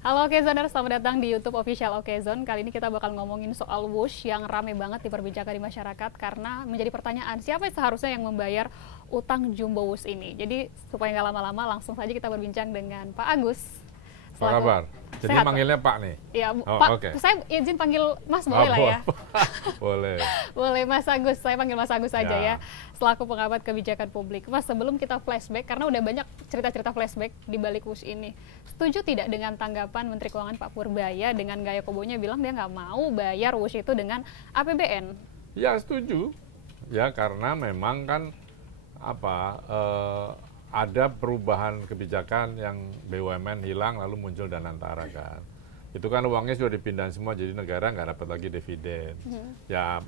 Halo Okezoners, selamat datang di YouTube Official Okezone. Kali ini kita bakal ngomongin soal Wush yang rame banget diperbincangkan di masyarakat karena menjadi pertanyaan siapa seharusnya yang membayar utang Jumbo Wush ini. Jadi supaya nggak lama-lama langsung saja kita berbincang dengan Pak Agus. Apa kabar? Jadi sehat, manggilnya Pak nih? Iya, Oh, Pak. okay. Saya izin panggil Mas boleh lah ya? Boleh. Boleh Mas Agus, saya panggil Mas Agus saja ya. Ya. Selaku pengamat kebijakan publik. Mas, sebelum kita flashback, karena udah banyak cerita-cerita flashback di balik Wush ini. Setuju tidak dengan tanggapan Menteri Keuangan Pak Purbaya dengan gaya kobonya bilang dia nggak mau bayar Wush itu dengan APBN? Ya setuju. Ya karena memang kan ada perubahan kebijakan yang BUMN hilang lalu muncul Danantara kan. Itu kan uangnya sudah dipindahin semua jadi negara nggak dapat lagi dividen. Ya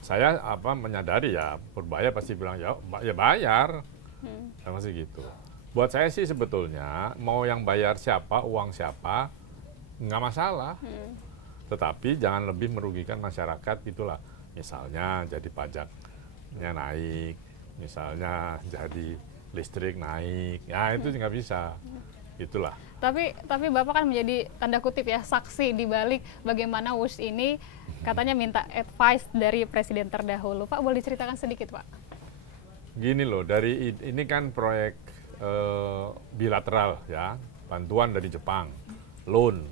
saya menyadari ya Purbaya pasti bilang ya bayar. Masih gitu. Buat saya sih sebetulnya mau yang bayar siapa, uang siapa nggak masalah. Tetapi jangan lebih merugikan masyarakat itulah. Misalnya jadi pajaknya naik, misalnya jadi listrik naik, ya itu nggak bisa, itulah. Tapi Bapak kan menjadi tanda kutip ya saksi di balik bagaimana Wush ini katanya minta advice dari presiden terdahulu. Pak boleh diceritakan sedikit Pak? Gini loh, ini kan proyek bilateral ya, bantuan dari Jepang, loan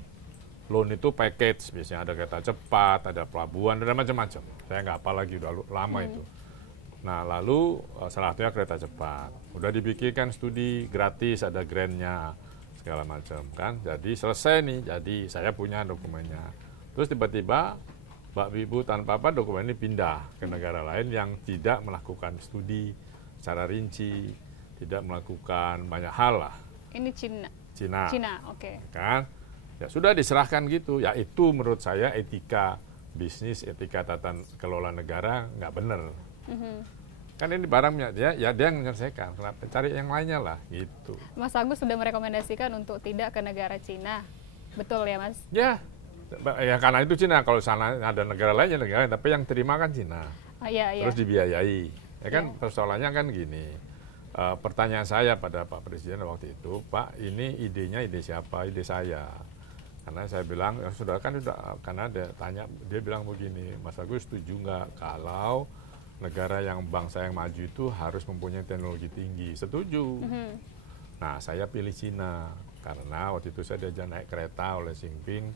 itu package, biasanya ada kereta cepat, ada pelabuhan, ada macam-macam. Saya nggak apa lagi udah lama itu. Nah lalu salah satunya kereta cepat. Udah dibikinkan studi gratis, ada grantnya segala macam kan. Jadi selesai nih, jadi saya punya dokumennya. Terus tiba-tiba Mbak Ibu tanpa apa dokumen ini pindah ke negara lain yang tidak melakukan studi secara rinci, tidak melakukan banyak hal lah. Ini Cina, oke. Kan? Ya sudah diserahkan gitu. Ya itu menurut saya etika bisnis, etika tata kelola negara nggak benar. Kan ini barangnya dia yang menyelesaikan, kenapa cari yang lainnya lah gitu. Mas Agus sudah merekomendasikan untuk tidak ke negara Cina, betul ya Mas? Ya karena itu Cina, kalau sana ada negara lain ya negara lain, tapi yang terima kan Cina. Iya. Terus dibiayai, ya kan persoalannya kan gini. Pertanyaan saya pada Pak Presiden waktu itu, Pak ini idenya ide siapa? Ide saya. Karena saya bilang ya sudah kan sudah, karena dia bilang begini, Mas Agus setuju nggak kalau negara yang bangsa yang maju itu harus mempunyai teknologi tinggi. Setuju. Nah saya pilih Cina karena waktu itu saya diajak naik kereta oleh Xi Jinping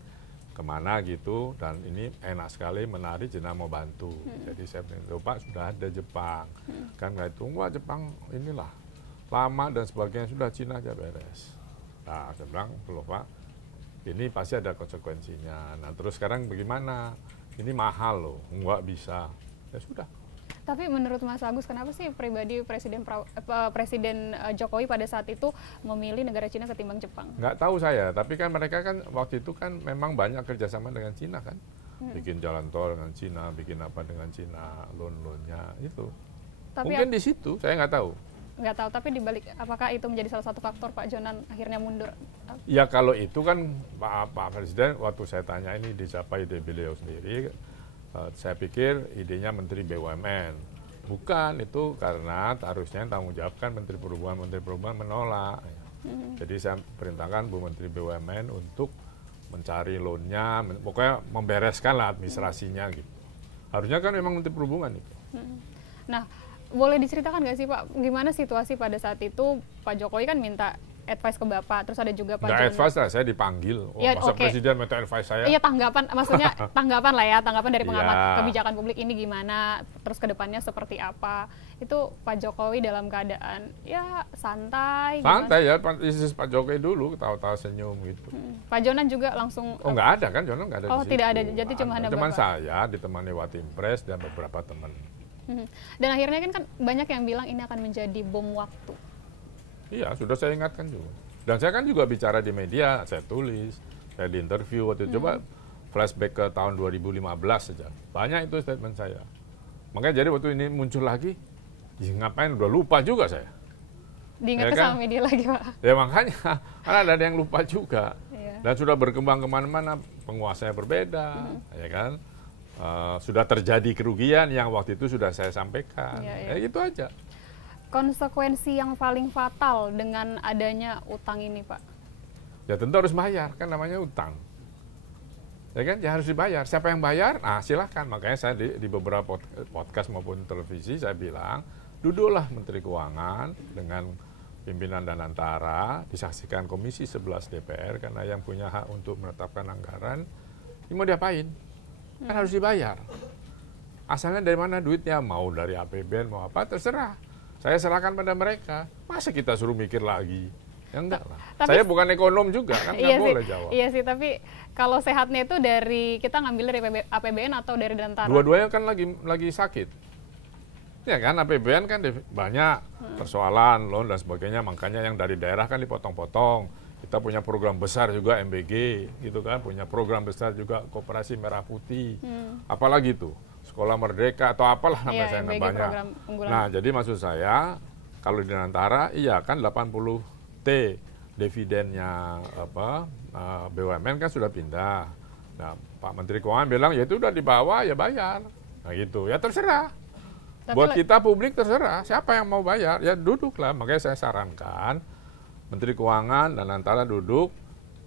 kemana gitu, dan ini enak sekali, menarik, Cina mau bantu. Jadi saya bilang, Pak sudah ada Jepang. Kan nggak itu, wah Jepang inilah lama dan sebagainya, sudah Cina aja beres. Nah saya bilang, loh Pak, ini pasti ada konsekuensinya. Nah terus sekarang bagaimana? Ini mahal loh, nggak bisa. Ya sudah. Tapi menurut Mas Agus, kenapa sih pribadi Presiden Jokowi pada saat itu memilih negara Cina ketimbang Jepang? Nggak tahu saya, tapi kan mereka kan waktu itu kan memang banyak kerjasama dengan Cina kan. Bikin jalan tol dengan Cina, bikin apa dengan Cina, loan-loannya itu. Tapi mungkin di situ, saya nggak tahu. Nggak tahu, tapi dibalik apakah itu menjadi salah satu faktor Pak Jonan akhirnya mundur? Ya kalau itu kan Pak Presiden waktu saya tanya ini dicapai ide beliau sendiri, saya pikir idenya Menteri BUMN. Bukan, itu karena harusnya tanggung jawab kan Menteri Perhubungan menolak. Jadi saya perintahkan Bu Menteri BUMN untuk mencari loannya, pokoknya membereskan lah administrasinya gitu. Harusnya kan memang Menteri Perhubungan itu. Nah, boleh diceritakan nggak sih Pak, gimana situasi pada saat itu Pak Jokowi kan minta advice ke Bapak, terus ada juga Pak Jonan. Nggak advice lah, saya dipanggil. Ya, masa Presiden minta advice saya? Iya tanggapan, maksudnya tanggapan lah ya, tanggapan dari pengamat kebijakan publik ini gimana, terus ke depannya seperti apa. Itu Pak Jokowi dalam keadaan ya santai. Santai ya, Pak Jokowi dulu ketawa-tawa senyum gitu. Pak Jonan juga langsung. Oh nggak ada kan, Jonan nggak ada di situ. Oh tidak ada, jadi cuma ada Cuman Bapak. saya ditemani Watimpres dan beberapa teman. Dan akhirnya kan banyak yang bilang ini akan menjadi bom waktu. Iya, sudah saya ingatkan juga. Dan saya kan juga bicara di media, saya tulis, saya di interview waktu itu. Coba flashback ke tahun 2015 saja. Banyak itu statement saya. Makanya jadi waktu ini muncul lagi, ya ngapain, udah lupa juga saya. Diingatkan ya kan? sama media lagi Pak. Ya makanya, karena ada yang lupa juga. Iya. Dan sudah berkembang kemana-mana, penguasanya berbeda, ya kan. Sudah terjadi kerugian yang waktu itu sudah saya sampaikan. Ya gitu aja. Konsekuensi yang paling fatal dengan adanya utang ini, Pak? ya tentu harus bayar, kan namanya utang. Ya kan, ya harus dibayar. Siapa yang bayar? Nah, silahkan. Makanya saya di beberapa podcast maupun televisi saya bilang, duduklah Menteri Keuangan dengan pimpinan dan antara, disaksikan Komisi 11 DPR, karena yang punya hak untuk menetapkan anggaran, ini mau diapain? Kan harus dibayar. Asalnya dari mana duitnya? Mau dari APBN, mau apa, terserah. Saya serahkan pada mereka. Masa kita suruh mikir lagi? Ya enggak lah. Tapi, saya bukan ekonom juga, kan nggak boleh jawab. Iya sih, tapi kalau sehatnya itu dari, kita ngambil dari APBN atau dari Dantara? Dua-duanya kan lagi sakit. Ya kan, APBN kan banyak persoalan, loan dan sebagainya, makanya yang dari daerah kan dipotong-potong. Kita punya program besar juga MBG, gitu kan, punya program besar juga Koperasi Merah Putih. Apalagi tuh, Sekolah Merdeka atau apalah namanya, saya nggak banyak. Nah, jadi maksud saya, kalau di Dantara, iya kan 80 dividennya BUMN kan sudah pindah. Nah, Pak Menteri Keuangan bilang ya itu udah dibawa ya bayar. Nah gitu, ya terserah. Tapi buat kita publik terserah, siapa yang mau bayar ya duduklah. Makanya saya sarankan Menteri Keuangan dan antara duduk,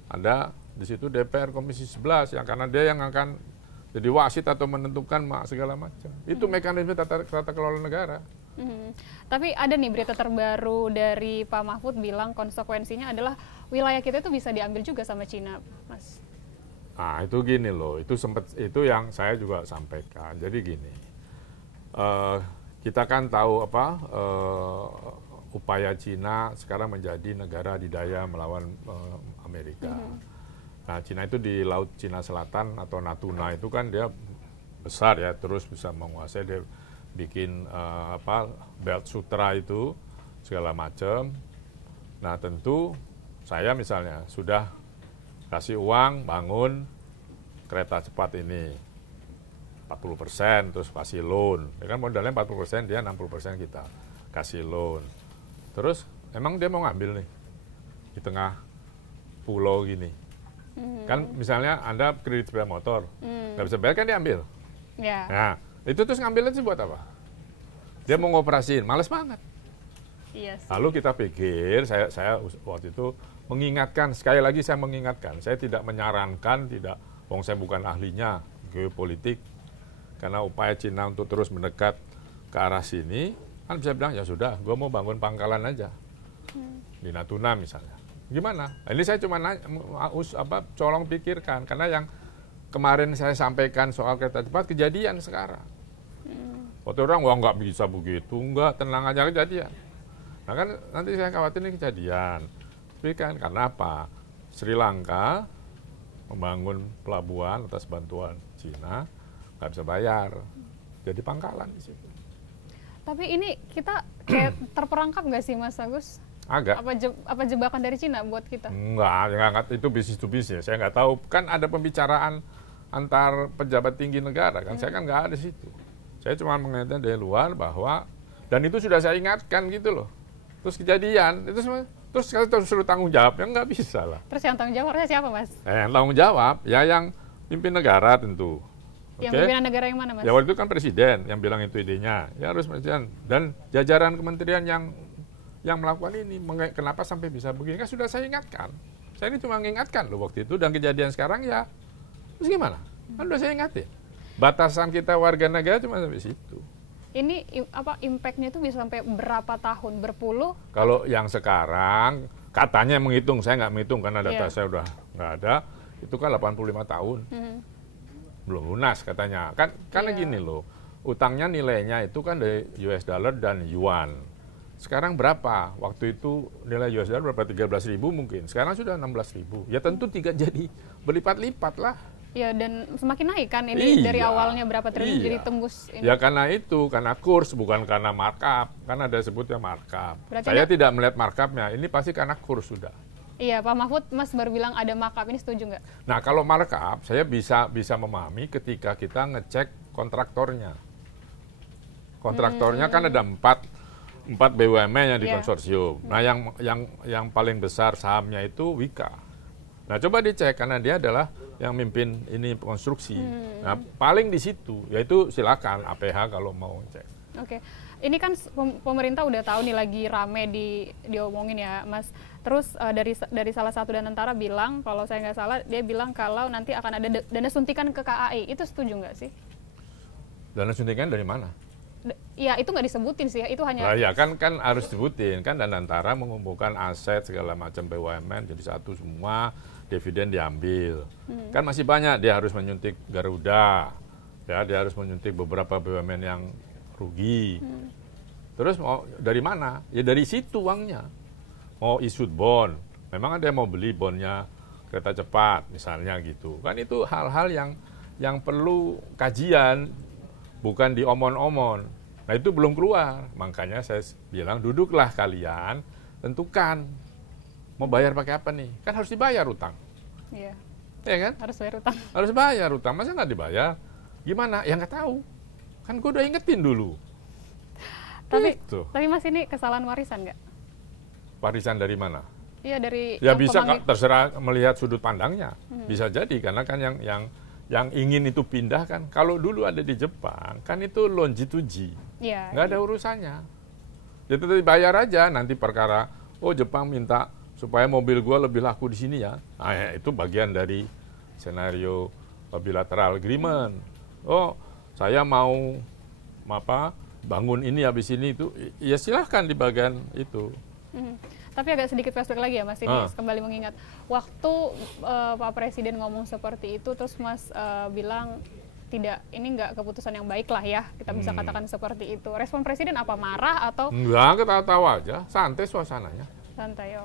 ada di situ DPR Komisi 11 yang karena dia yang akan jadi wasit atau menentukan segala macam. Itu mekanisme tata kelola negara. Tapi ada nih berita terbaru dari Pak Mahfud bilang konsekuensinya adalah wilayah kita itu bisa diambil juga sama Cina, Mas. Nah itu gini loh, itu yang saya juga sampaikan. Jadi gini, kita kan tahu upaya Cina sekarang menjadi negara adidaya melawan Amerika. Nah Cina itu di Laut Cina Selatan atau Natuna itu kan dia besar ya, terus bisa menguasai, dia bikin Belt Sutra itu segala macam. Nah tentu saya misalnya sudah kasih uang bangun kereta cepat ini 40%, terus kasih loan. Ya kan modalnya 40%, dia 60% kita kasih loan. Terus emang dia mau ngambil nih di tengah pulau gini. Kan misalnya Anda kredit sepeda motor, nggak bisa bayar kan dia ambil. Yeah. Nah, itu terus ngambilnya sih buat apa? Dia mau ngoperasiin, males banget. Iya sih. Lalu kita pikir, saya waktu itu mengingatkan, sekali lagi saya mengingatkan, saya tidak menyarankan, saya bukan ahlinya geopolitik, karena upaya Cina untuk terus mendekat ke arah sini, kan bisa bilang ya sudah, gue mau bangun pangkalan aja di Natuna misalnya. Gimana? Nah, ini saya cuma colong pikirkan, karena yang kemarin saya sampaikan soal kereta cepat kejadian sekarang. Waktu orang wah nggak bisa begitu, nggak, tenang aja kejadian. Nah kan nanti saya khawatir ini kejadian. Tapi kan karena apa? Sri Lanka membangun pelabuhan atas bantuan Cina, nggak bisa bayar, jadi pangkalan di situ. Tapi ini kita kayak terperangkap nggak sih Mas Agus? Agak. Apa jebakan dari Cina buat kita? Enggak, itu bisnis to bisnis. Saya nggak tahu, kan ada pembicaraan antar pejabat tinggi negara kan, saya kan nggak ada di situ. Saya cuma mengingatkan dari luar bahwa, dan itu sudah saya ingatkan gitu loh. Terus kejadian, itu semua, terus kalau suruh tanggung jawab, ya nggak bisa lah. Terus yang tanggung jawab harusnya siapa Mas? Yang tanggung jawab, ya yang pimpin negara tentu. Yang pimpinan negara yang mana Mas? Ya waktu itu kan presiden yang bilang itu idenya, ya harus presiden. Dan jajaran kementerian yang melakukan ini, kenapa sampai bisa begini, kan sudah saya ingatkan. Saya ini cuma mengingatkan loh waktu itu, dan kejadian sekarang ya, terus gimana? Kan udah saya ingatin. Batasan kita warga negara cuma sampai situ. Ini impact-nya itu bisa sampai berapa tahun? Berpuluh? Kalau yang sekarang, katanya menghitung, saya nggak menghitung karena data saya udah nggak ada, itu kan 85 tahun. Belum lunas katanya. Karena gini loh, utangnya nilainya itu kan dari US dollar dan yuan. Sekarang berapa? Waktu itu nilai US dollar berapa? 13.000 mungkin. Sekarang sudah 16.000. Ya tentu jadi berlipat-lipat lah. Ya dan semakin naik kan ini dari awalnya berapa triliun jadi tembus ini. Ya karena itu, karena kurs bukan karena markup. Kan ada sebutnya markup. Berarti saya tidak melihat markupnya, ini pasti karena kurs sudah. Iya Pak Mahfud, Mas baru bilang ada markup, ini setuju nggak? Nah kalau markup, saya bisa memahami ketika kita ngecek kontraktornya. Kontraktornya kan ada 4 BUMN yang di konsorsium. Nah yang paling besar sahamnya itu Wika. Nah coba dicek karena dia adalah yang mimpin ini konstruksi. Nah paling di situ, yaitu silakan APH kalau mau cek. Oke, ini kan pemerintah udah tahu nih lagi rame diomongin ya, Mas. Terus dari salah satu danantara bilang, kalau saya nggak salah, dia bilang kalau nanti akan ada dana suntikan ke KAI. Itu setuju nggak sih? Dana suntikan dari mana? Ya itu nggak disebutin sih, itu hanya. Nah, ya kan harus disebutin kan, danantara mengumpulkan aset segala macam BUMN jadi satu semua, dividen diambil. Kan masih banyak dia harus menyuntik Garuda, ya dia harus menyuntik beberapa BUMN yang rugi. Terus mau dari mana? Ya dari situ uangnya. Mau issued bond, memang ada yang mau beli bondnya kereta cepat misalnya gitu. Kan itu hal-hal yang perlu kajian, bukan diomon-omon. Nah itu belum keluar, makanya saya bilang duduklah kalian, tentukan mau bayar pakai apa nih. Kan harus dibayar utang. Iya. Ya kan? Harus bayar utang. Harus bayar utang, masa nggak dibayar? Gimana? Ya nggak tahu. Kan gue udah ingetin dulu. Tapi Mas, ini kesalahan warisan nggak? Warisan dari mana? Iya dari. Ya bisa terserah melihat sudut pandangnya. Bisa jadi karena kan yang ingin itu pindah kan. Kalau dulu ada di Jepang kan itu longitude, nggak ada urusannya. Ya tetap dibayar aja. Nanti perkara, oh Jepang minta supaya mobil gua lebih laku di sini ya. Nah, ya, itu bagian dari senario bilateral agreement. Oh saya mau bangun ini habis ini itu, ya silahkan di bagian itu. Tapi agak sedikit flashback lagi ya Mas, ini kembali mengingat waktu Pak Presiden ngomong seperti itu, terus Mas bilang tidak, ini nggak keputusan yang baik lah ya, kita bisa katakan seperti itu. Respon Presiden apa, marah atau? Enggak, ketawa-tawa aja, santai suasananya. Santai ya.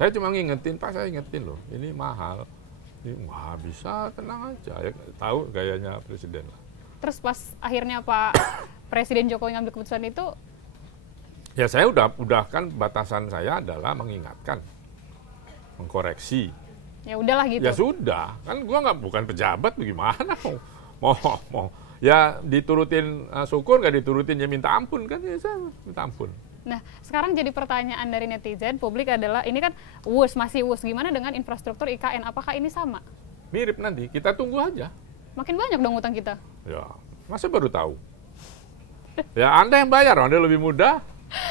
Saya cuma ngingetin, Pak, saya ingetin loh, ini mahal. Wah bisa, tenang aja, ya, tahu gayanya Presiden lah. Terus pas akhirnya Pak Presiden Jokowi ngambil keputusan itu, ya saya udah kan batasan saya adalah mengingatkan, mengkoreksi. Ya udahlah gitu. Ya sudah, kan gua bukan pejabat, bagaimana mau ya diturutin syukur, nggak diturutin ya minta ampun kan, ya saya minta ampun. Nah sekarang jadi pertanyaan dari netizen publik adalah, ini kan masih WUS, gimana dengan infrastruktur IKN, apakah ini sama? Mirip, nanti kita tunggu aja. Makin banyak dong utang kita. Ya masa baru tahu. Ya Anda yang bayar, Anda lebih mudah.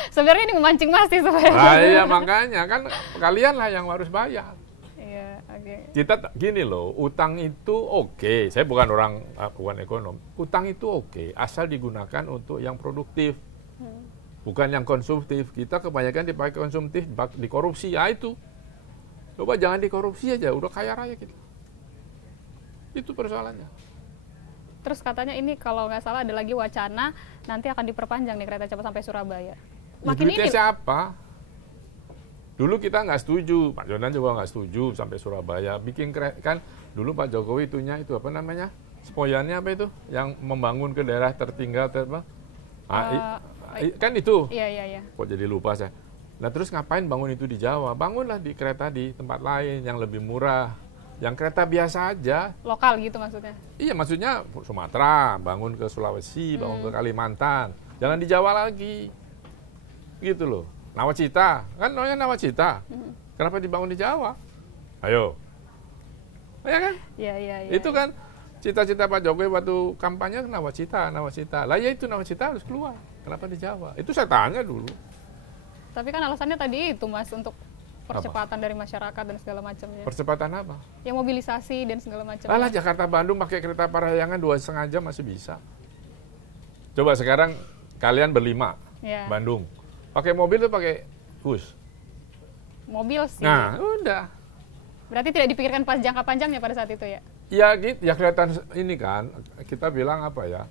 Sebenarnya ini memancing Mas sih sebenarnya. Nah, iya makanya kan kalian lah yang harus bayar. Iya, oke. Kita gini loh, utang itu oke. Saya bukan bukan ekonom. Utang itu oke, asal digunakan untuk yang produktif. Bukan yang konsumtif. Kita kebanyakan dipakai konsumtif, dikorupsi, ya itu. Coba jangan dikorupsi aja, udah kaya raya kita. Itu persoalannya. Terus katanya ini kalau nggak salah ada lagi wacana nanti akan diperpanjang nih kereta cepat sampai Surabaya. Makin ini siapa? Dulu kita nggak setuju, Pak Jonan juga nggak setuju sampai Surabaya. Bikin kan dulu Pak Jokowi itu apa namanya? Semboyannya apa itu? Yang membangun ke daerah tertinggal kan itu. Iya. Kok jadi lupa saya. Nah terus ngapain bangun itu di Jawa? Bangunlah di kereta di tempat lain yang lebih murah. Yang kereta biasa aja. Lokal gitu maksudnya? Iya, maksudnya Sumatera, bangun ke Sulawesi, bangun ke Kalimantan. Jangan di Jawa lagi. Gitu loh. Nawacita, kan namanya Nawacita. Kenapa dibangun di Jawa? Ayo. Ya kan? Iya. Itu kan cita-cita Pak Jokowi waktu kampanye Nawacita. Lah ya itu Nawacita harus keluar. Kenapa di Jawa? Itu saya tanya dulu. Tapi kan alasannya tadi itu Mas, untuk percepatan dari masyarakat dan segala macamnya. Percepatan apa? Ya mobilisasi dan segala macam. Alah, Jakarta Bandung pakai kereta Parahyangan 2,5 jam masih bisa. Coba sekarang kalian berlima, Bandung. Pakai mobil tuh pakai bus. Mobil sih. Nah, udah. Berarti tidak dipikirkan pas jangka panjangnya pada saat itu ya? Ya gitu, ya kelihatan ini kan, kita bilang apa ya,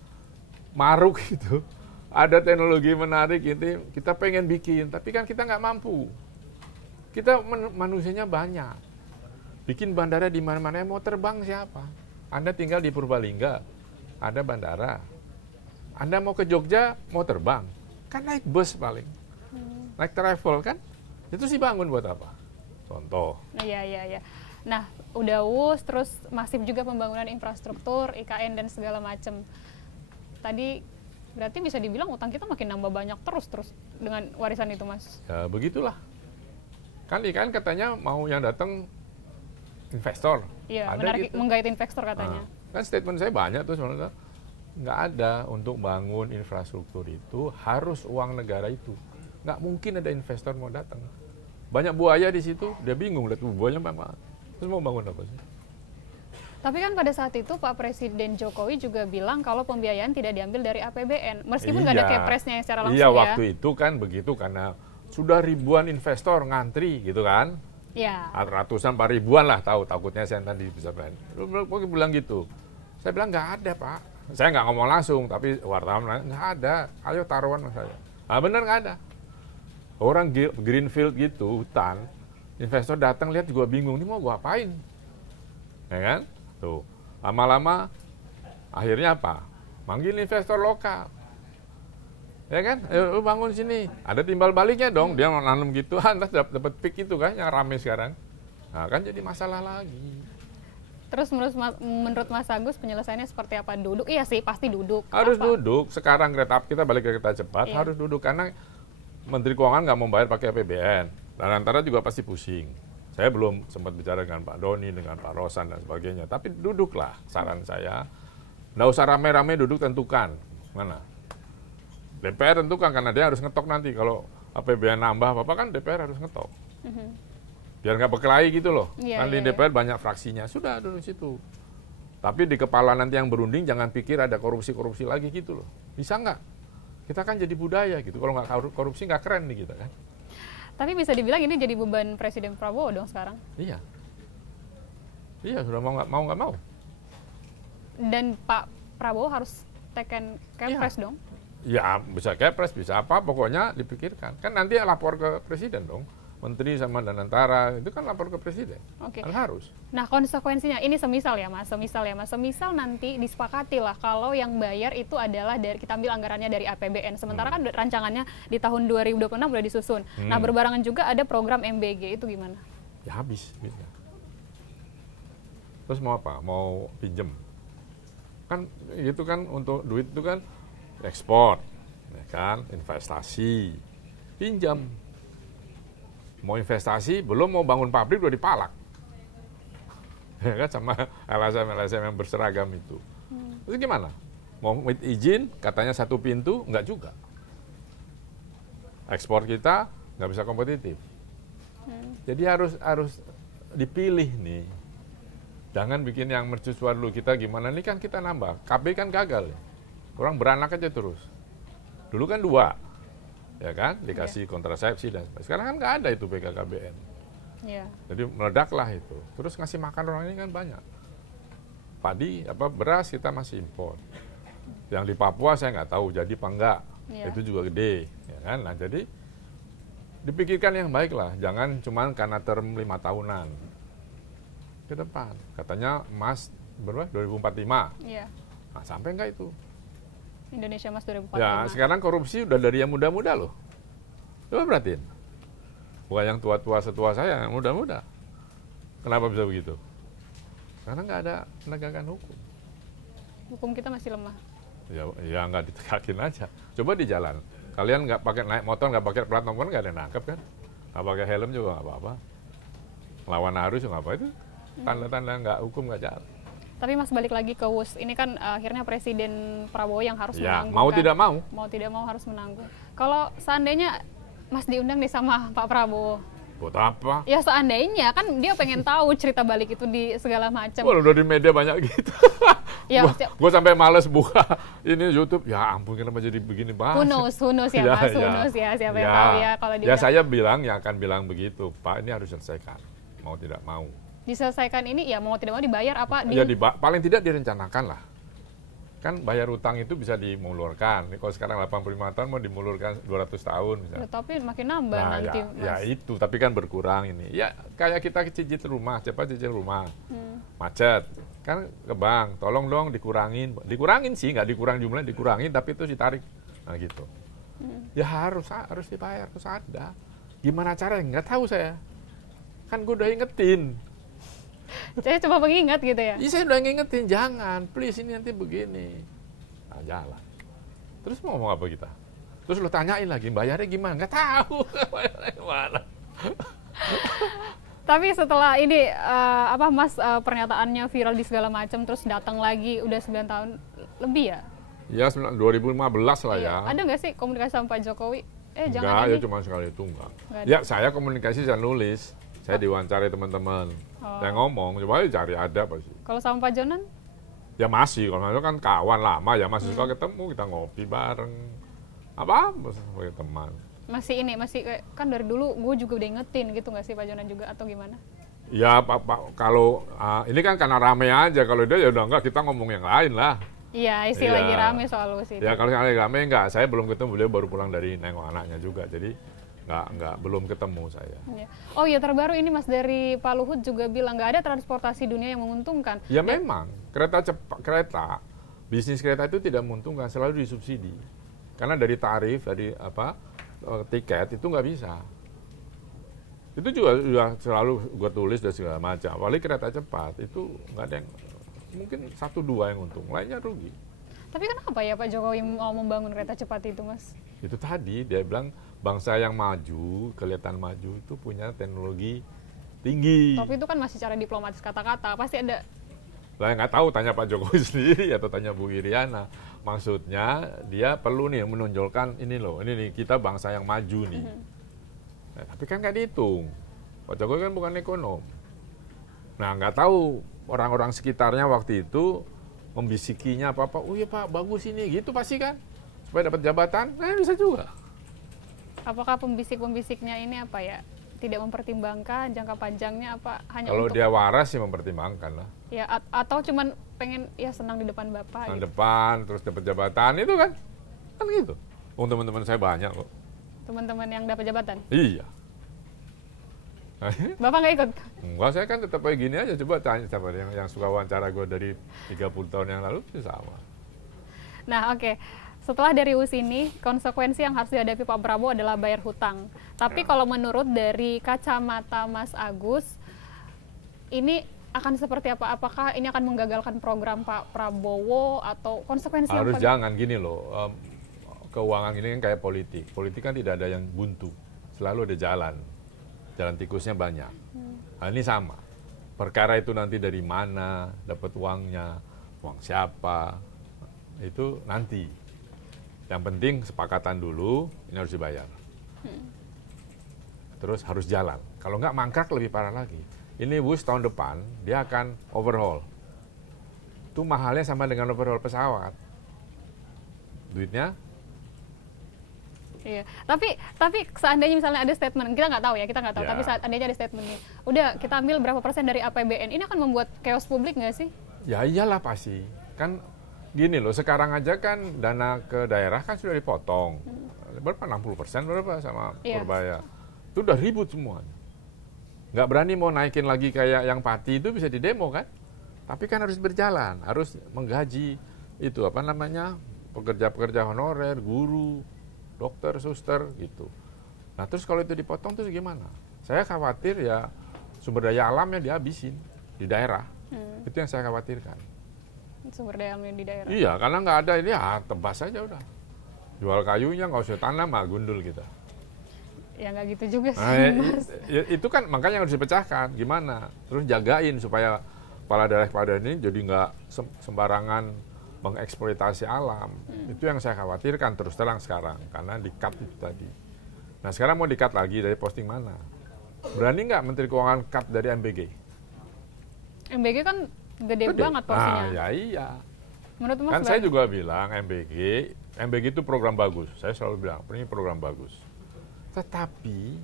maruk gitu. Ada teknologi menarik gitu, kita pengen bikin, tapi kan kita nggak mampu. Kita manusianya banyak. Bikin bandara di mana-mana, mau terbang siapa? Anda tinggal di Purbalingga, ada bandara. Anda mau ke Jogja, mau terbang. Kan naik bus paling. Naik travel kan? Itu sih bangun buat apa? Contoh. Iya. Nah, udah WUS, terus masif juga pembangunan infrastruktur, IKN dan segala macam. Tadi berarti bisa dibilang utang kita makin nambah banyak terus dengan warisan itu, Mas. Ya, begitulah. Kan IKN katanya mau yang datang investor. Iya, menggait investor katanya. Kan statement saya banyak tuh sebenarnya. nggak ada untuk bangun infrastruktur itu harus uang negara itu. Nggak mungkin ada investor mau datang. Banyak buaya di situ, dia bingung lihat buayanya memang. Terus mau bangun apa sih? Tapi kan pada saat itu Pak Presiden Jokowi juga bilang kalau pembiayaan tidak diambil dari APBN, meskipun nggak ada kepresnya yang secara langsung iya, ya. waktu itu kan begitu karena sudah ribuan investor ngantri gitu kan. Ya. Ratusan, 4 ribuan lah takutnya saya tadi bisa bilang gitu. Saya bilang nggak ada Pak. Saya nggak ngomong langsung, tapi wartawan nggak ada. Ayo taruhan sama saya. Ah benar nggak ada. Orang greenfield gitu, hutan, investor datang lihat juga bingung, ini mau gua apain? Ya kan? Tuh, lama-lama akhirnya apa? Manggil investor lokal. Ya kan? Ayo lu bangun sini. Ada timbal baliknya dong. Dia mau nanam gitu, dapat pik itu kan yang rame sekarang. Nah, kan jadi masalah lagi. Terus menurut Mas Agus penyelesaiannya seperti apa? Duduk? Iya sih, pasti duduk. Harus apa? Duduk. Sekarang kita balik ke kereta cepat, harus duduk karena Menteri Keuangan nggak mau bayar pakai APBN. Dan antara juga pasti pusing. Saya belum sempat bicara dengan Pak Doni, dengan Pak Rosan dan sebagainya. Tapi duduklah, saran saya. Nggak usah rame-rame duduk, tentukan. Mana? DPR tentukan karena dia harus ngetok nanti. Kalau APBN nambah apa kan DPR harus ngetok. Biar nggak berkelahi gitu loh. Kan di DPR banyak fraksinya. Sudah duduk situ. Tapi di kepala nanti yang berunding jangan pikir ada korupsi-korupsi lagi gitu loh. Bisa nggak? Kita kan jadi budaya gitu. Kalau nggak korupsi nggak keren nih kita kan. Tapi bisa dibilang ini jadi beban Presiden Prabowo dong sekarang. Iya. Iya, sudah mau nggak mau. Dan Pak Prabowo harus teken kepres dong. Ya, bisa kepres, bisa apa, pokoknya dipikirkan. Kan nanti lapor ke presiden dong. Menteri sama dan antara, itu kan lapor ke presiden. Oke. Kan harus. Nah, konsekuensinya, ini semisal nanti disepakati lah kalau yang bayar itu adalah dari, kita ambil anggarannya dari APBN. Sementara kan rancangannya di tahun 2026 udah disusun. Nah, berbarengan juga ada program MBG, itu gimana? Ya habis. Bisa. Terus mau apa? Mau pinjem? Kan itu kan untuk duit itu kan ekspor, ya kan, investasi, pinjam. Mau investasi, belum mau bangun pabrik udah dipalak. Ya kan, sama LSM yang berseragam itu. Terus gimana? Mau izin, katanya satu pintu, enggak juga. Ekspor kita nggak bisa kompetitif. Jadi harus dipilih nih. Jangan bikin yang mercusuar dulu kita gimana, ini kan kita nambah. KB kan gagal ya. Orang beranak aja terus. Dulu kan 2, ya kan, dikasih kontrasepsi dan sebagainya. Sekarang kan nggak ada itu BKKBN. Yeah. Jadi meledaklah itu. Terus ngasih makan orang ini kan banyak. Padi, beras kita masih impor. Yang di Papua saya nggak tahu jadi apa enggak. Itu juga gede, ya kan. Nah jadi dipikirkan yang baik lah. Jangan cuma karena term 5 tahunan. Ke depan. Katanya emas berapa? 2045. Iya. Nah sampai enggak itu? Indonesia Emas 2045. Ya, sekarang korupsi udah dari yang muda-muda loh. Coba perhatiin. Bukan yang tua-tua setua saya, yang muda-muda. Kenapa bisa begitu? Karena nggak ada penegakan hukum. Hukum kita masih lemah. Ya nggak ditegakin aja. Coba di jalan. Kalian nggak pakai naik motor, nggak pakai plat nomor, nggak ada yang nangkep kan? Nggak pakai helm juga nggak apa-apa. Lawan arus juga nggak apa itu. Tanda-tanda nggak hukum nggak jalan. Tapi Mas balik lagi ke WUS, ini kan akhirnya Presiden Prabowo yang harus menanggung. Mau tidak mau. Mau tidak mau harus menanggung. Kalau seandainya Mas diundang nih sama Pak Prabowo. Buat apa? Ya seandainya, kan dia pengen tahu cerita balik itu di segala macam. Wah, udah di media banyak gitu. Ya, gue sampai males buka ini YouTube. Ya ampun, kenapa jadi begini bahas? Who knows ya Mas, who knows ya, siapa yang tahu ya kalau dia. Ya saya bilang, yang akan bilang begitu, Pak ini harus selesaikan, mau tidak mau. Diselesaikan ini ya mau tidak mau dibayar apa? Ya paling tidak direncanakan lah. Kan bayar utang itu bisa dimulurkan. Kalau sekarang 85 tahun mau dimulurkan 200 tahun misalnya. Ya, tapi makin nambah nanti. Ya itu, tapi kan berkurang ini. Ya kayak kita cicil rumah, cepat cicil rumah. Macet. Kan ke bank, tolong dong dikurangin. Dikurangin sih, nggak dikurang jumlahnya, dikurangin tapi itu ditarik. Nah gitu. Ya harus dibayar, harus ada. Gimana caranya? Nggak tahu saya. Kan gue udah ingetin. Saya coba mengingat gitu ya. Iya, saya udah ngingetin, jangan, please ini nanti begini. Nah, jalan. Terus mau ngomong apa kita? Terus lo tanyain lagi, bayarnya gimana? Nggak tahu. Bayarnya gimana. Tapi setelah ini, Mas, pernyataannya viral di segala macam, terus datang lagi, udah 9 tahun lebih ya? Ya 2015 lah ya. Ada nggak sih komunikasi sama Pak Jokowi? Jangan Enggak, ya ini. cuma sekali itu enggak. Nggak ada. Ya saya komunikasi, saya nulis. Saya diwawancari teman-teman. Saya ngomong, coba cari ada pasti. Kalau sama Pak Jonan? Ya masih, kalau itu kan kawan lama ya, masih suka ketemu, kita ngopi bareng. Apa sebagai teman. Masih kayak, kan dari dulu gue juga udah ingetin gitu nggak sih Pak Jonan juga atau gimana? Ya Pak, kalau ini kan karena rame aja, kalau dia ya udah enggak, kita ngomong yang lain lah. Iya, lagi rame soal Wus itu. Ya kalau lagi rame enggak, saya belum ketemu, beliau baru pulang dari nengok anaknya juga, jadi belum ketemu saya. Iya. Oh iya, terbaru ini Mas dari Pak Luhut juga bilang nggak ada transportasi dunia yang menguntungkan. Ya memang bisnis kereta itu tidak menguntungkan, selalu disubsidi. Karena dari tarif, dari tiket itu nggak bisa. Itu juga selalu gue tulis dan segala macam. Apalagi kereta cepat itu nggak ada yang, mungkin 1-2 yang untung, lainnya rugi. Tapi kenapa ya Pak Jokowi mau membangun kereta cepat itu, Mas? Itu tadi dia bilang bangsa yang maju, kelihatan maju itu punya teknologi tinggi. Tapi itu kan masih cara diplomatis kata-kata, pasti ada. Lah nggak tahu, tanya Pak Jokowi sendiri atau tanya Bu Iriana. Maksudnya dia perlu nih menonjolkan ini loh, ini nih kita bangsa yang maju nih. Nah, tapi kan nggak dihitung. Pak Jokowi kan bukan ekonom. Nah nggak tahu orang-orang sekitarnya waktu itu membisikinya apa-apa. Oh iya Pak, bagus ini gitu pasti kan. Supaya dapat jabatan, nah bisa juga. Apakah pembisik-pembisiknya ini apa ya? Tidak mempertimbangkan jangka panjangnya apa hanya kalau untuk dia waras sih mempertimbangkan lah. Ya atau cuman pengen ya senang di depan Bapak Di gitu. depan terus dapat jabatan itu kan gitu. Teman-teman saya banyak kok. Teman-teman yang dapat jabatan. Iya. Bapak nggak ikut? Enggak, saya kan tetap kayak gini aja. Coba tanya siapa yang suka wawancara gue dari 30 tahun yang lalu itu sama. Nah, oke. Setelah dari Wus ini, konsekuensi yang harus dihadapi Pak Prabowo adalah bayar hutang. Tapi kalau menurut dari kacamata Mas Agus, ini akan seperti apa? Apakah ini akan menggagalkan program Pak Prabowo atau konsekuensi Harus yang jangan gini loh. Keuangan ini kan kayak politik. Politik kan tidak ada yang buntu. Selalu ada jalan. Jalan tikusnya banyak. Nah, ini sama. Perkara itu nanti dari mana, dapat uangnya, uang siapa, itu nanti. Yang penting sepakatan dulu, ini harus dibayar. Terus harus jalan. Kalau nggak mangkrak lebih parah lagi. Ini Wus tahun depan, dia akan overhaul. Itu mahalnya sama dengan overhaul pesawat. Duitnya? Iya, tapi seandainya misalnya ada statement, kita nggak tahu ya, Ya. tapi seandainya ada statement nih, udah kita ambil berapa persen dari APBN, ini akan membuat chaos publik nggak sih? Ya iyalah pasti. Kan gini loh, sekarang aja kan dana ke daerah kan sudah dipotong. Berapa? 60% berapa sama Purbaya. Itu udah ribut semua. Nggak berani mau naikin lagi kayak yang Pati itu bisa didemo kan? Tapi kan harus berjalan, harus menggaji itu pekerja-pekerja honorer, guru, dokter, suster gitu. Nah terus kalau itu dipotong terus gimana? Saya khawatir ya sumber daya alamnya dihabisin di daerah. Itu yang saya khawatirkan. Sumber daya alam di daerah. Iya, karena nggak ada ini ya tebas aja udah. Jual kayunya nggak usah tanam, gundul kita. Ya nggak gitu juga sih. Nah, itu kan makanya harus dipecahkan. Gimana? Terus jagain supaya kepala daerah ini jadi nggak sembarangan mengeksploitasi alam. Itu yang saya khawatirkan terus terang sekarang karena di-cut itu tadi. Nah sekarang mau di-cut lagi dari posting mana? Berani nggak Menteri Keuangan cut dari MBG? MBG kan gede banget porsinya. Ya iya. Menurut Mas Kan saya juga bilang MBG itu program bagus. Saya selalu bilang ini program bagus. Tetapi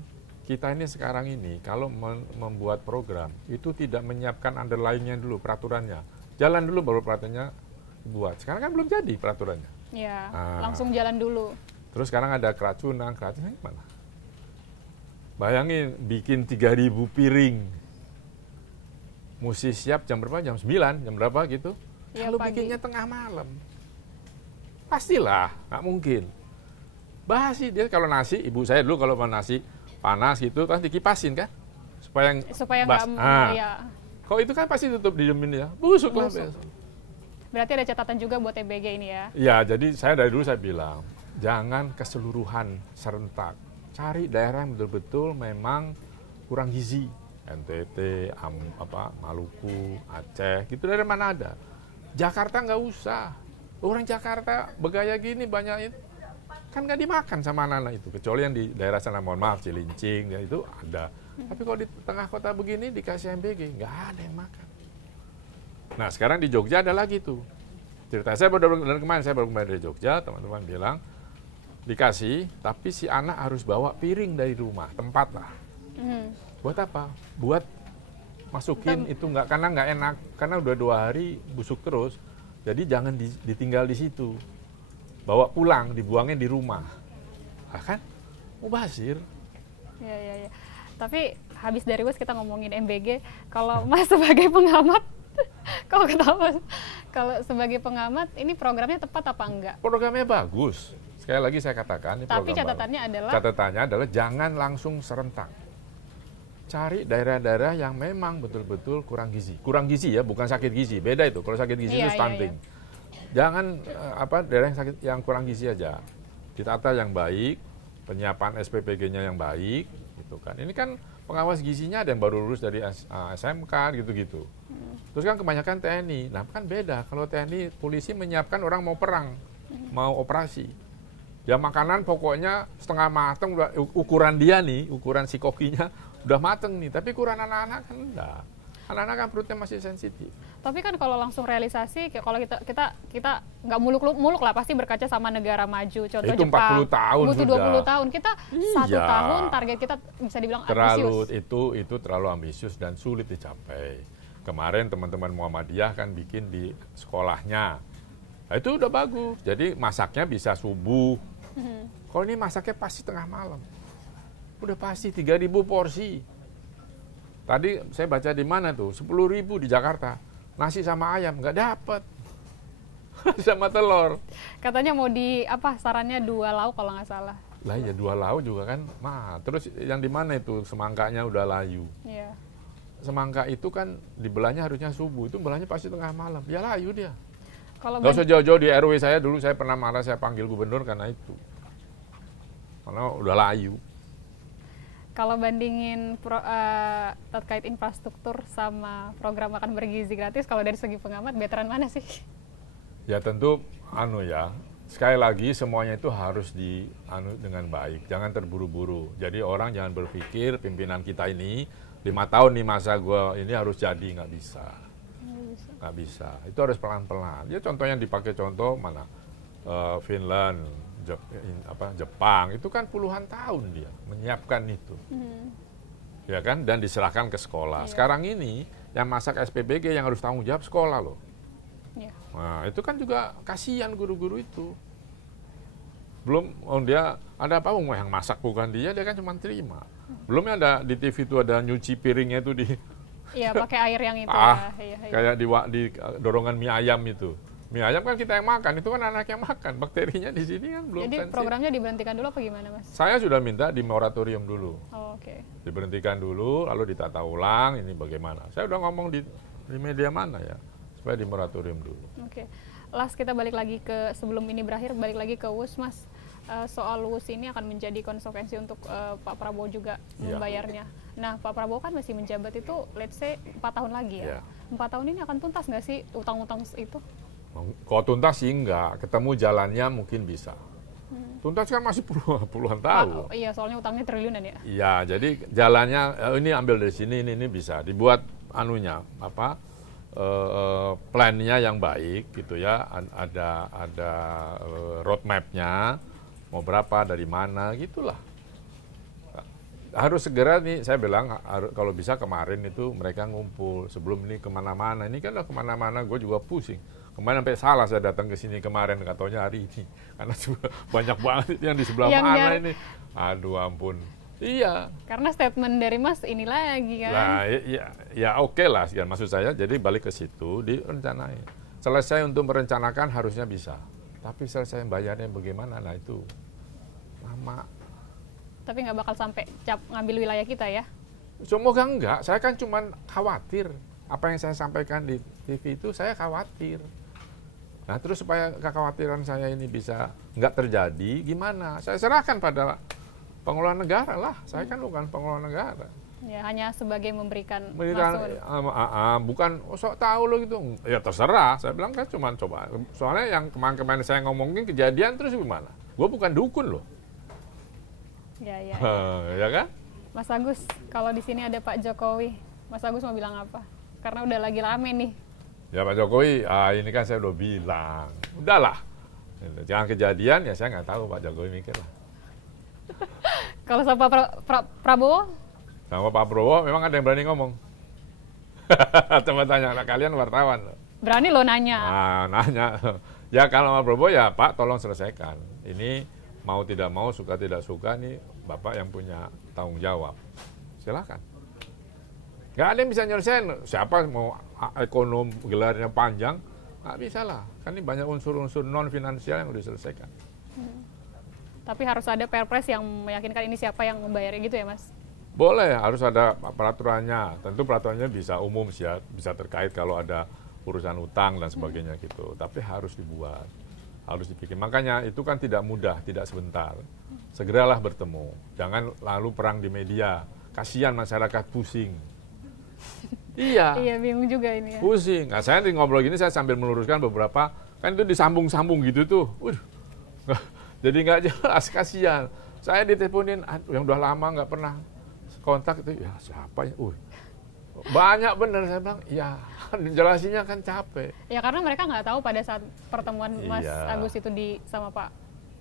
kita ini sekarang ini kalau membuat program itu tidak menyiapkan underlying-nya dulu, peraturannya. Jalan dulu baru peraturannya buat. Sekarang kan belum jadi peraturannya. Ya, langsung jalan dulu. Terus sekarang ada keracunan gimana? Bayangin bikin 3.000 piring. Mesti siap jam berapa? Jam 9, jam berapa gitu. Ya, Kalau pagi. bikinnya tengah malam. Pastilah, nggak mungkin. Basi dia kalau nasi, ibu saya dulu kalau mau nasi panas gitu kan dikipasin kan. Supaya nggak ya. Kalau itu kan pasti tutup diemin ya. Busuk lah besok. Berarti ada catatan juga buat MBG ini ya? Ya, jadi saya dari dulu saya bilang, jangan keseluruhan serentak. Cari daerah yang betul-betul memang kurang gizi. NTT, Maluku, Aceh, gitu dari mana ada. Jakarta nggak usah. Orang Jakarta bergaya gini banyak itu. Kan nggak dimakan sama anak-anak itu. Kecuali yang di daerah sana, mohon maaf, Cilincing, ya itu ada. Tapi kalau di tengah kota begini dikasih MBG, nggak ada yang makan. Nah sekarang di Jogja ada lagi tuh. Cerita saya kemarin saya baru kembali dari Jogja, teman-teman bilang, dikasih, tapi si anak harus bawa piring dari rumah, tempat lah. Buat apa? Buat masukin itu karena nggak enak, karena udah 2 hari busuk terus. Jadi jangan ditinggal di situ, bawa pulang, dibuangnya di rumah, kan? Mubazir. Ya. Tapi habis dari WUS kita ngomongin MBG. Kalau Mas sebagai pengamat, kalau sebagai pengamat, ini programnya tepat apa enggak? Programnya bagus. Sekali lagi saya katakan, ini tapi program catatannya adalah jangan langsung serentak. Cari daerah-daerah yang memang betul-betul kurang gizi. Kurang gizi ya, bukan sakit gizi. Beda itu. Kalau sakit gizi itu stunting. Jangan daerah yang kurang gizi aja. Ditata yang baik, penyiapan SPPG-nya yang baik, gitu kan. Ini kan pengawas gizinya ada yang baru lulus dari SMK gitu-gitu. Terus kan kebanyakan TNI. Nah, kan beda. Kalau TNI, polisi menyiapkan orang mau perang, mau operasi. Ya makanan pokoknya setengah mateng, ukuran dia nih, ukuran si kokinya udah mateng nih, tapi ukuran anak-anak kan enggak. Anak-anak kan perutnya masih sensitif. Tapi kan kalau langsung realisasi, kalau kita nggak muluk-muluk lah, pasti berkaca sama negara maju. Contoh itu Jepang, 40 tahun butuh 20 tahun. Kita 1 tahun target kita bisa dibilang ambisius. Itu terlalu ambisius dan sulit dicapai. Kemarin teman-teman Muhammadiyah kan bikin di sekolahnya. Nah, itu udah bagus. Jadi masaknya bisa subuh. Kalau ini masaknya pasti tengah malam. Udah pasti 3.000 porsi. Tadi saya baca di mana tuh, 10.000 di Jakarta. Nasi sama ayam, nggak dapet. Sama telur. Katanya mau sarannya 2 lauk kalau nggak salah. Lah ya 2 lauk juga kan, terus yang di mana itu semangkanya udah layu. Iya. Semangka itu kan dibelahnya harusnya subuh, itu belahnya pasti tengah malam. Ya layu dia. Nggak usah jauh-jauh di RW saya dulu, saya pernah marah, saya panggil gubernur karena itu. Karena udah layu. Kalau bandingin terkait infrastruktur sama program makan bergizi gratis, kalau dari segi pengamat, veteran mana sih? Ya tentu, sekali lagi semuanya itu harus dengan baik, jangan terburu-buru. Jadi orang jangan berpikir pimpinan kita ini 5 tahun nih masa gue ini harus jadi, nggak bisa. Nggak bisa, itu harus pelan-pelan. Ya contohnya dipakai contoh mana? Finland, Jepang, itu kan puluhan tahun dia menyiapkan itu. Ya kan, dan diserahkan ke sekolah. Sekarang ini yang masak SPBG yang harus tanggung jawab sekolah loh. Nah, itu kan juga kasihan guru-guru itu. Belum dia ada apa yang masak bukan dia kan cuma terima. Belumnya ada di TV itu ada nyuci piringnya itu di pakai air yang itu kayak di dorongan mie ayam itu. Mie ayam kan kita yang makan, itu kan anak yang makan. Bakterinya di sini kan belum. Jadi programnya diberhentikan dulu apa gimana, Mas? Saya sudah minta di moratorium dulu. Oke. Diberhentikan dulu, lalu ditata ulang, ini bagaimana. Saya udah ngomong di media mana ya, supaya di moratorium dulu. Oke. Kita balik lagi sebelum ini berakhir, balik lagi ke WUS, Mas. Soal WUS ini akan menjadi konsekuensi untuk Pak Prabowo juga membayarnya. Nah, Pak Prabowo kan masih menjabat itu, let's say 4 tahun lagi ya. 4 tahun ini akan tuntas nggak sih utang-utang itu? Kalau tuntas sih enggak, ketemu jalannya mungkin bisa. Tuntas kan masih puluhan tahun. Iya, soalnya utangnya triliunan ya. Iya, jadi jalannya ini ambil dari sini, ini bisa dibuat plan-nya yang baik gitu ya. Ada roadmap-nya, mau berapa, dari mana, gitulah. Harus segera nih, saya bilang kalau bisa kemarin itu mereka ngumpul sebelum ini kemana-mana. Ini kan udah kemana-mana, gue juga pusing. Kemarin sampai salah saya datang ke sini kemarin, katanya hari ini. Karena banyak banget yang di sebelah mana ini. Aduh ampun. Iya. Karena statement dari Mas ini lagi kan. Nah, ya oke lah. Maksud saya, jadi balik ke situ, direncanain. Selesai untuk merencanakan harusnya bisa. Tapi selesai bayarnya bagaimana, nah itu lama. Tapi nggak bakal sampai ngambil wilayah kita ya? Semoga enggak. Saya kan cuma khawatir. Apa yang saya sampaikan di TV itu saya khawatir. Nah terus supaya kekhawatiran saya ini bisa nggak terjadi, gimana? Saya serahkan pada pengelola negara lah. Saya kan bukan pengelola negara. Ya, hanya sebagai memberikan bukan sok tahu lo gitu. Ya terserah. Saya bilang kan cuma coba. Soalnya yang kemarin-kemarin saya ngomongin kejadian terus gimana? Gue bukan dukun loh. Ya, ya. Ya kan? Mas Agus, kalau di sini ada Pak Jokowi, Mas Agus mau bilang apa? Karena udah lagi rame nih. Ya Pak Jokowi, ini kan saya udah bilang. Udahlah. Jangan kejadian, ya saya nggak tahu Pak Jokowi mikir lah. Kalau sama Prabowo? Sama Pak Prabowo memang ada yang berani ngomong. Coba tanya kalian wartawan. Berani lo nanya. Nanya. Ya kalau Pak Prabowo ya Pak tolong selesaikan. Ini mau tidak mau, suka tidak suka nih Bapak yang punya tanggung jawab. Silakan. Nggak ada yang bisa nyelesain. Siapa mau ekonom gelarnya panjang, nggak bisa lah. Kan ini banyak unsur-unsur non-finansial yang udah diselesaikan. Tapi harus ada perpres yang meyakinkan ini siapa yang membayarnya gitu ya Mas? Boleh, harus ada peraturannya. Tentu peraturannya bisa umum sih ya, bisa terkait kalau ada urusan utang dan sebagainya gitu. Tapi harus dibuat, harus dipikir. Makanya itu kan tidak mudah, tidak sebentar. Segeralah bertemu. Jangan lalu perang di media. Kasihan masyarakat pusing. Iya. Iya, bingung juga ini ya. Pusing. Nah, saya ngobrol gini saya sambil meluruskan beberapa, kan itu disambung-sambung gitu tuh. Jadi nggak jelas, kasihan. Saya diteleponin, yang udah lama nggak pernah kontak itu, ya siapa ya? Banyak bener, saya bilang, ya jelasinnya kan capek. Ya karena mereka nggak tahu pada saat pertemuan Mas Agus itu sama Pak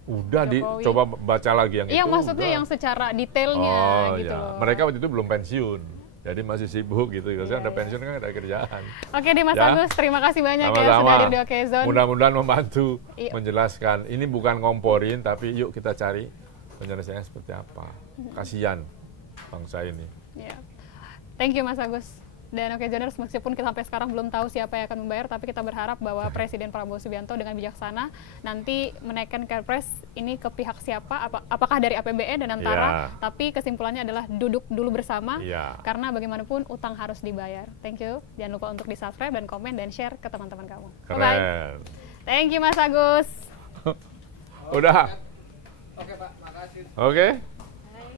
Udah Jokowi. Coba baca lagi yang itu. Iya maksudnya yang secara detailnya gitu loh. Mereka waktu itu belum pensiun. Jadi masih sibuk gitu. Saya udah pensiun kan ada kerjaan. Oke deh Mas Agus, terima kasih banyak Sama-sama. ya sudah hadir di Okezone. Mudah-mudahan membantu menjelaskan. Ini bukan ngomporin, tapi yuk kita cari penyelesaiannya seperti apa. Kasihan bangsa ini. Yeah. Thank you Mas Agus. Dan Okezoners, meskipun kita sampai sekarang belum tahu siapa yang akan membayar, tapi kita berharap bahwa Presiden Prabowo Subianto dengan bijaksana nanti menaikkan Kepres ini ke pihak siapa, apakah dari APBN dan antara, tapi kesimpulannya adalah duduk dulu bersama, karena bagaimanapun utang harus dibayar. Thank you. Jangan lupa untuk di-subscribe dan komen dan share ke teman-teman kamu. Bye-bye. Thank you Mas Agus. Udah. Oke Pak, makasih. Oke.